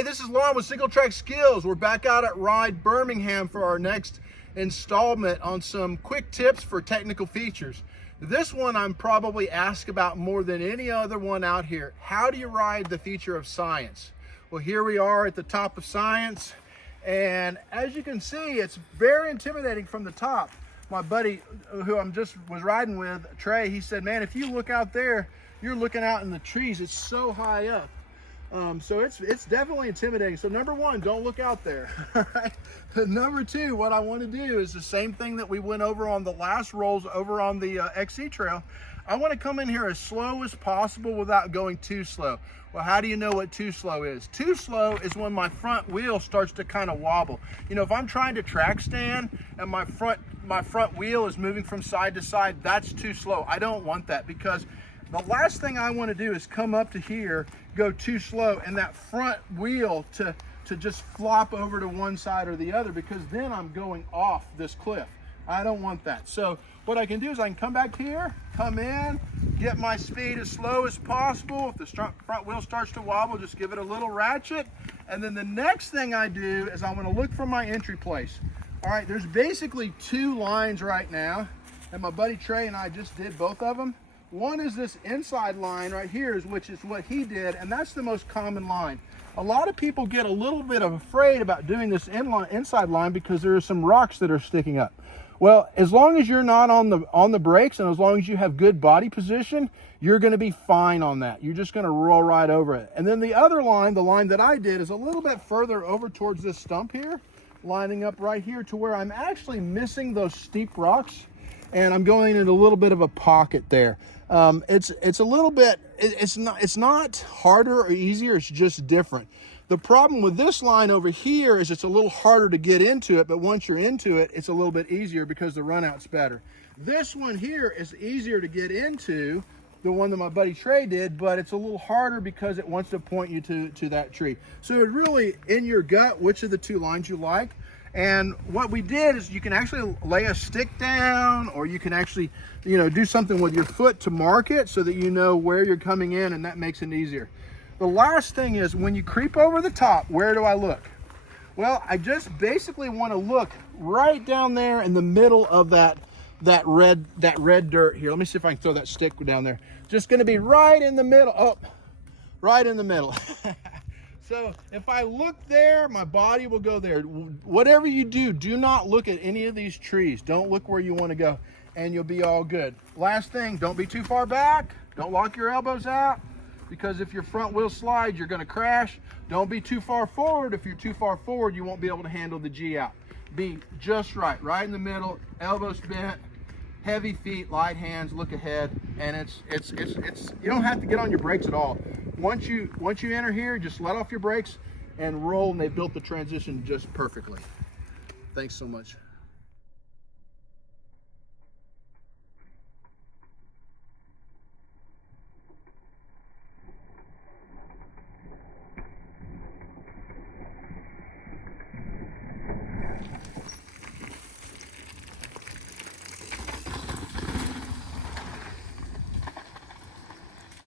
Hey, this is Lon with Single Track Skills. We're back out at Ride Birmingham for our next installment on some quick tips for technical features. This one I'm probably asked about more than any other one out here. How do you ride the feature of Science? Well, here we are at the top of Science, and as you can see, it's very intimidating from the top. My buddy who was riding with, Trey, he said, man, if you look out there, you're looking out in the trees. It's so high up. So it's definitely intimidating. So number one, don't look out there. All right. Number two, what I want to do is the same thing that we went over on the last rolls over on the XC trail. I want to come in here as slow as possible without going too slow. Well, how do you know what too slow is? Too slow is when my front wheel starts to kind of wobble. You know, if I'm trying to track stand and my front wheel is moving from side to side, that's too slow. I don't want that, because the last thing I want to do is come up to here, go too slow, and that front wheel to just flop over to one side or the other, because then I'm going off this cliff. I don't want that. So what I can do is I can come back here, come in, get my speed as slow as possible. If the front wheel starts to wobble, just give it a little ratchet. And then the next thing I do is I want to look for my entry place. All right, there's basically two lines right now, and my buddy Trey and I just did both of them. One is this inside line right here, which is what he did, and that's the most common line. A lot of people get a little bit afraid about doing this inside line because there are some rocks that are sticking up. Well, as long as you're not on the brakes, and as long as you have good body position, you're going to be fine on that. You're just going to roll right over it. And then the other line, the line that I did, is a little bit further over towards this stump here, lining up right here to where I'm actually missing those steep rocks, and I'm going in a little bit of a pocket there. It's a little bit, it's not harder or easier, it's just different. The problem with this line over here is it's a little harder to get into it, but once you're into it, it's a little bit easier because the run out's better. This one here is easier to get into, the one that my buddy Trey did, but it's a little harder because it wants to point you to that tree. So it really, in your gut, which of the two lines you like. And what we did is you can actually lay a stick down, or you can actually, you know, do something with your foot to mark it so that you know where you're coming in, and that makes it easier. The last thing is, when you creep over the top, where do I look? Well, I just basically want to look right down there in the middle of that red dirt here. Let me see if I can throw that stick down there. Just going to be right in the middle. Oh, right in the middle. So if I look there, my body will go there. Whatever you do, do not look at any of these trees. Don't look where you want to go, and you'll be all good. Last thing, don't be too far back. Don't lock your elbows out, because if your front wheel slides, you're going to crash. Don't be too far forward. If you're too far forward, you won't be able to handle the G out. Be just right in the middle, elbows bent, heavy feet, light hands, look ahead, and it's you don't have to get on your brakes at all. Once you enter here, just let off your brakes and roll, and they built the transition just perfectly. Thanks so much.